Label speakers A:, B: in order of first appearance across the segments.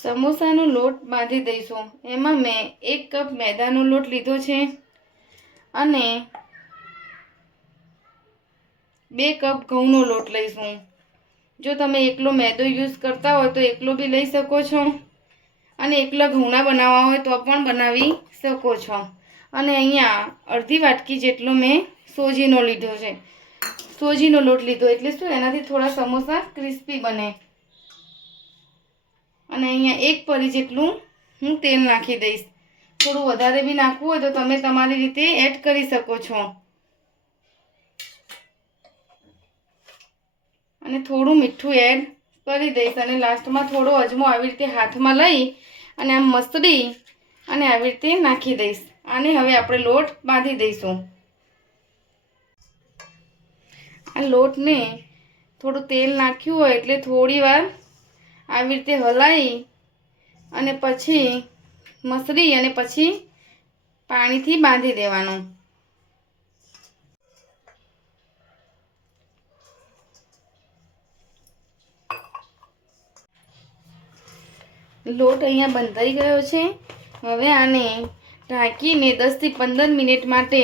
A: સમોસાનો લોટ બાંધી દઈશું. એમાં મેં એક કપ મેદાનો લોટ લીધો છે અને બે કપ ઘઉંનો લોટ લઈશું. જો તમે એકલો મેદો યુઝ કરતા હોય તો એકલો બી લઈ શકો છો અને એકલા ઘઉંના બનાવવા હોય તો પણ બનાવી શકો છો. અને અહીંયા અડધી વાટકી જેટલો મેં સોજીનો લીધો છે. સોજીનો લોટ લીધો એટલે શું? એનાથી થોડા સમોસા ક્રિસ્પી બને. અને અહીંયા એક પરી જેટલું હું તેલ નાખી દઈશ. થોડું વધારે બી નાખવું હોય તો તમે તમારી રીતે એડ કરી શકો છો. અને થોડું મીઠું એડ કરી દઈશ અને લાસ્ટમાં થોડો અજમો આવી રીતે હાથમાં લઈ અને આમ મસળી અને આવી રીતે નાખી દઈશ. આને હવે આપણે લોટ બાંધી દઈશું. આ લોટને થોડું તેલ નાખ્યું હોય એટલે થોડી વાર આવી રીતે હલાવી અને પછી મસરી અને પછી પાણીથી બાંધી દેવાનું. લોટ અહીંયા બંધાઈ ગયો છે. હવે આને ઢાંકીને દસથી પંદર મિનિટ માટે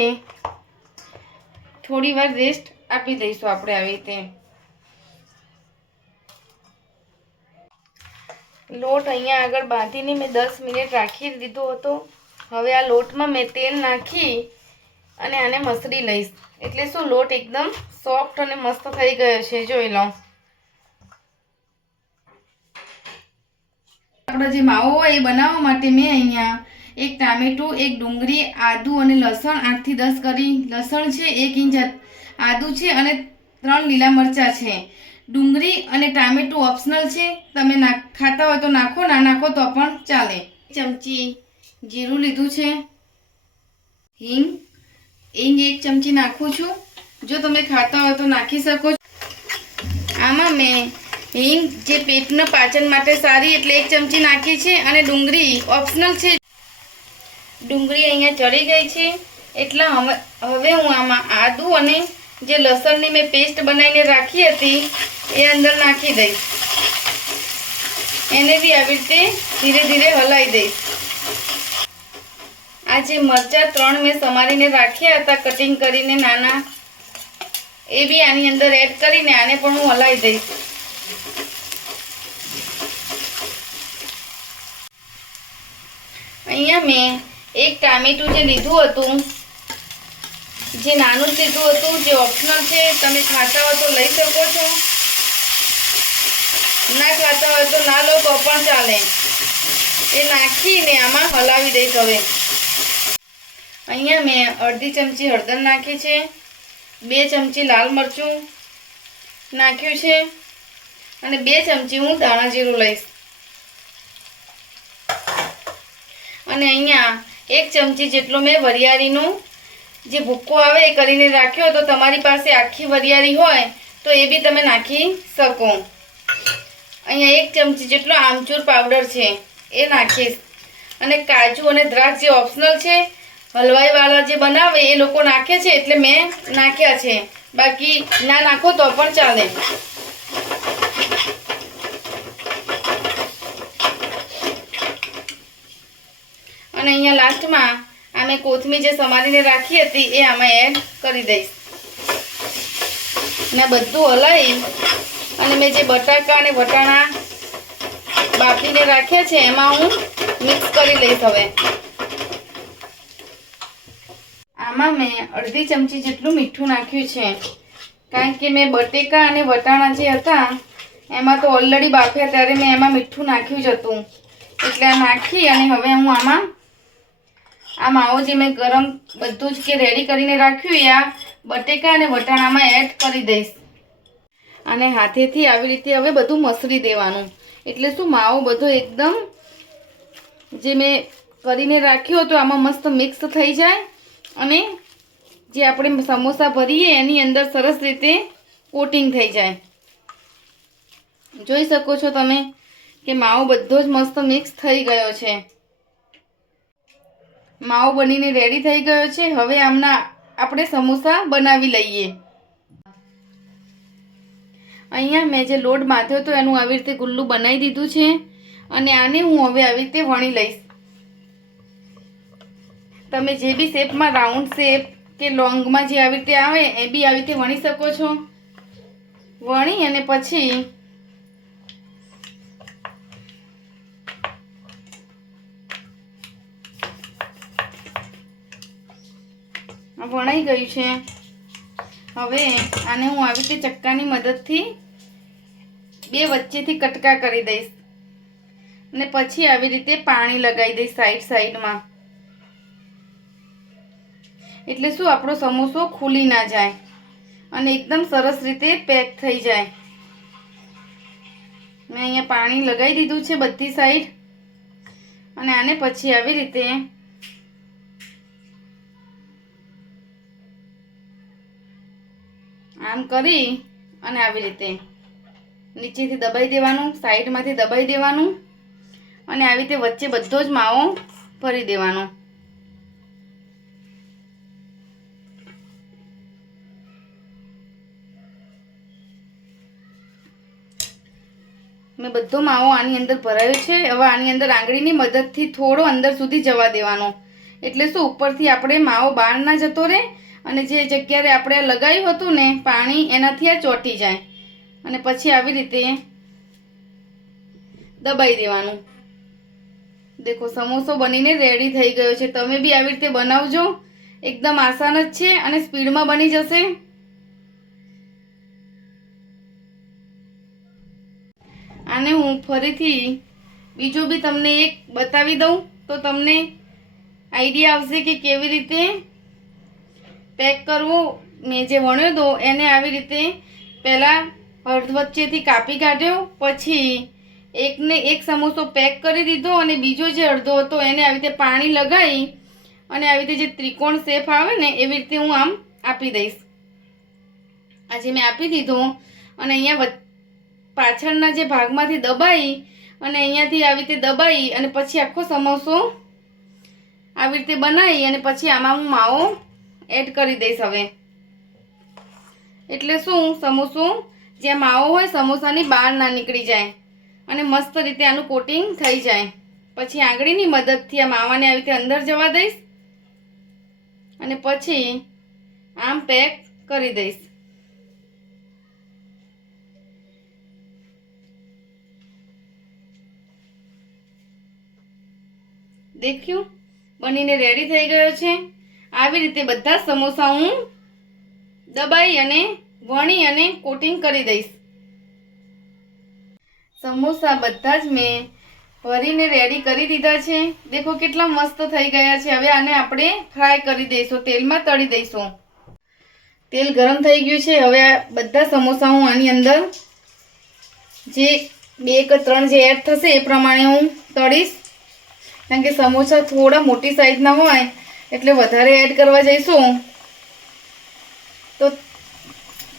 A: થોડી વાર રેસ્ટ આપી દઈશું આપણે આવી રીતે. લોટ અહીંયા આગળ બાંધીને મેં દસ મિનિટ રાખી દીધો હતો. હવે આ લોટમાં મેં તેલ નાખી અને આને મસળી લઈશ. એટલે શું, લોટ એકદમ સોફ્ટ અને મસ્ત થઈ ગયો છે, જોઈ લો. આપણો જે માવો હોય એ બનાવવા માટે મેં અહીંયા એક ટામેટું, એક ડુંગળી, આદુ અને લસણ આઠથી દસ કરી. લસણ છે એક ઇંચ, આદુ છે અને ત્રણ લીલા મરચાં છે. ડુંગળી અને ટામેટું ઓપ્શનલ છે. તમે ખાતા હોય તો નાખો, ના નાખો તો પણ ચાલે. ચમચી જીરું લીધું છે. હિંગ હિંગ એક ચમચી નાખું છું. જો તમે ખાતા હોય તો નાખી શકો આમાં મેં હિંગ જે પેટના પાચન માટે સારી એટલે એક ચમચી નાખી છે અને ડુંગળી ઓપ્શનલ છે. ડુંગળી અહીંયા ચડી ગઈ છે. એટલે હવે હું આમાં આદુ અને જે લસણની મેં પેસ્ટ બનાવીને રાખી હતી એ અંદર નાખી દઈશ. એને બી આવી રીતે ધીરે ધીરે હલાવી દઈશ. આ જે મરચાં ત્રણ મેં સમારીને રાખ્યા હતા કટિંગ કરીને નાના, એ બી આની અંદર એડ કરીને આને પણ હું હલાવી દઈશ. અહીંયા મેં એક ટામેટું જે લીધું હતું, જે નાનું લીધું હતું, જે ઓપ્શનલ છે, તમે ખાતા હોય તો લઈ શકો છો. ના ખાતા હોય તો ના લો, તો પણ ચાલે. એ નાખીને આમાં હલાવી દઈશ હવે. અહીંયા મેં અડધી ચમચી હળદર નાખી છે, બે ચમચી લાલ મરચું નાખ્યું છે, અને બે ચમચી હું ધાણા જીરું લઈશ. અને અહીંયા એક ચમચી જેટલો મેં વરિયાળીનું જે ભૂક્કો આવે એ કરીને રાખ્યો, તો તમારી પાસે આખી વરિયાળી હોય, તો એ બી તમે નાખી શકો. અહીંયા એક ચમચી જેટલો આમચૂર પાવડર છે. એ નાખીશ. અને કાજુ અને દ્રાક્ષ જે ઓપ્શનલ છે, હલવાઈવાળા જે બનાવે, એ લોકો નાખે છે એટલે મેં નાખ્યા છે. બાકી ના નાખો તો પણ ચાલે. અને અહીંયા લાસ્ટમાં આ મેં કોથમીર જે સમારીને રાખી હતી, એ આમાં એડ કરી દઈશ. ને બધું હલાવી અને મેં જે બટાકા અને વટાણા બાફીને રાખ્યા છે, એમાં હું મિક્સ કરી લઈશ હવે. આમાં મેં અડધી ચમચી જેટલું મીઠું નાખ્યું છે. કારણ કે મેં બટેકા અને વટાણા જે હતા, એમાં તો ઓલરેડી બાફ્યા, ત્યારે મેં એમાં મીઠું નાખ્યું જ હતું. એટલે આ નાખી અને હવે હું આમાં, આ માવો જે મેં ગરમ બધું જ કે રેડી કરીને રાખ્યું, એ આ બટેકા અને વટાણામાં એડ કરી દઈશ. અને હાથેથી આવી રીતે હવે બધું મસરી દેવાનું. એટલે શું, માવો બધો એકદમ જે મેં કરીને રાખ્યો હતો, આમાં મસ્ત મિક્સ થઈ જાય. અને જે આપણે સમોસા ભરીએ, એની અંદર સરસ રીતે કોટિંગ થઈ જાય. જોઈ શકો છો તમે કે માવો બધો જ મસ્ત મિક્સ થઈ ગયો છે. માવો બનીને રેડી થઈ ગયો છે. હવે આમના આપણે સમોસા બનાવી લઈએ. અહીંયા મેં જે લોટ બાંધ્યો હતો એનું આવી રીતે ગુલ્લું બનાવી દીધું છે અને આને હું હવે આવી રીતે વણી લઈશ. તમે જે બી શેપમાં રાઉન્ડ શેપ કે લોંગમાં જે આવી રીતે આવે એ બી આવી રીતે વણી શકો છો. વણી અને પછી વણાઈ ગયું છે. હવે આને હું આવી રીતે ચક્કાની મદદથી બે વચ્ચેથી કટકા કરી દઈશ. અને પછી આવી રીતે પાણી લગાવી દઈશ સાઈડ સાઈડમાં. એટલે શું આપણો સમોસો ખુલી ના જાય અને એકદમ સરસ રીતે પેક થઈ જાય. મેં અહીંયા પાણી લગાવી દીધું છે બધી સાઈડ. અને આને પછી આવી રીતે આમ કરી અને આવી રીતે નીચેથી દબાઈ દેવાનું, સાઈડમાંથી દબાઈ દેવાનું અને આવી રીતે વચ્ચે બધો જ માવો ભરી દેવાનો. મેં બધો માવો આની અંદર ભરાયો છે. હવે આની અંદર આંગળીની મદદથી થોડો અંદર સુધી જવા દેવાનો. એટલે શું, ઉપરથી આપણે માવો બહાર ના જતો રહે અને જે જગ્યાએ આપણે લગાવ્યું હતું ને પાણી, એનાથી આ ચોંટી જાય. અને પછી આવી રીતે દબાઈ દેવાનું. દેખો, સમોસો બનીને રેડી થઈ ગયો છે. તમે બી આવી રીતે બનાવજો. એકદમ આસાન જ છે અને સ્પીડમાં બની જશે. આને હું ફરીથી બીજું બી તમને એક બતાવી દઉં. તો તમને આઈડિયા આવશે કે કેવી રીતે પેક કરવું, મેં જે વણ્યો હતો એને આવી રીતે પહેલાં અર્ધ વચ્ચેથી કાપી કાઢ્યો, પછી એકને એક સમોસો પેક કરી દીધો અને બીજો જે અડધો હતો એને આવી રીતે પાણી લગાવી અને આવી રીતે જે ત્રિકોણ શેપ આવે ને એવી રીતે હું આમ આપી દઈશ. આજે મેં આપી દીધો અને અહીંયા પાછળના જે ભાગમાંથી દબાઈ અને અહીંયાથી આવી રીતે દબાઈ અને પછી આખો સમોસો આવી રીતે બનાવી અને પછી આમાં હું માવો એડ કરી દઈશ હવે. એટલે શું, સમોસું? જે માવો હોય, સમોસાની બહાર ના નીકળી જાય. અને મસ્ત રીતે આનું કોટિંગ થઈ જાય. પછી આંગળીની મદદથી આ માવાને આવી રીતે અંદર જવા દઈશ. અને પછી આમ પેક કરી દઈશ. દેખ્યું? બનીને રેડી થઈ ગયો છે. આવી રીતે બધા સમોસા હું દબાઈ અને વણી અને કોટિંગ કરી દઈશ. સમોસા બધા જ મેં ભરીને રેડી કરી દીધા છે. દેખો કેટલા મસ્ત થઈ ગયા છે. હવે આને આપણે ફ્રાય કરી દઈશું. તેલમાં તળી દઈશું. તેલ ગરમ થઈ ગયું છે. હવે બધા સમોસા હું આની અંદર જે બે કે ત્રણ જે એડ થશે એ પ્રમાણે હું તળીશ. કારણ કે સમોસા થોડા મોટી સાઈઝના હોય. એટલે વધારે એડ કરવા જઈશું. તો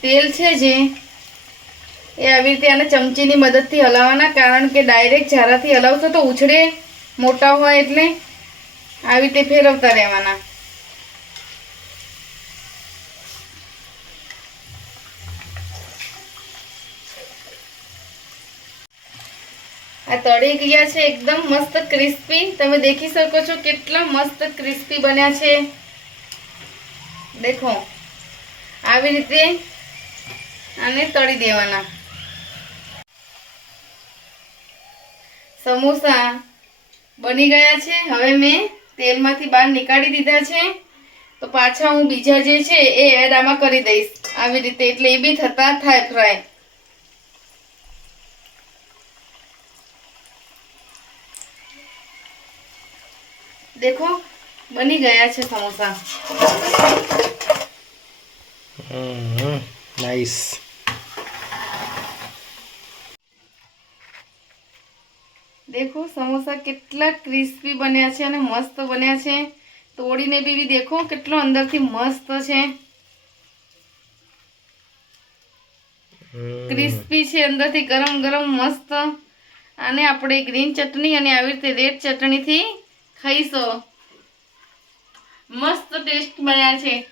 A: તેલ છે જે, એ આવી રીતે આને ચમચીની મદદથી હલાવવાના, કારણ કે ડાયરેક્ટ ઝારાથી હલાવશો તો ઉછળે, મોટા હોય એટલે આવી રીતે ફેરવતા રહેવાના. આ તળી ગયા છે, એકદમ મસ્ત ક્રિસ્પી. તમે દેખી શકો છો કેટલા મસ્ત ક્રિસ્પી બન્યા છે. દેખો, આવી રીતે આને તળી દેવાના. સમોસા બની ગયા છે. હવે મેં તેલમાંથી બહાર નીકાળી દીધા છે. તો પાછા હું બીજા જે છે, એ એડ કરી દઈશ. આવી રીતે, એટલે એ બી થતા થાય ફ્રાય દેખો બની ગયા છે સમોસા.
B: નાઈસ
A: દેખો સમોસા કેટલા ક્રિસ્પી બન્યા છે અને મસ્ત બન્યા છે. તોડીને બી દેખો કેટલો અંદરથી મસ્ત છે. ક્રિસ્પી છે અંદરથી ગરમ ગરમ મસ્ત. આને આપણે ગ્રીન ચટણી અને આવી રીતે રેડ ચટણીથી ખાઈશું. મસ્ત ટેસ્ટ બન્યા છે.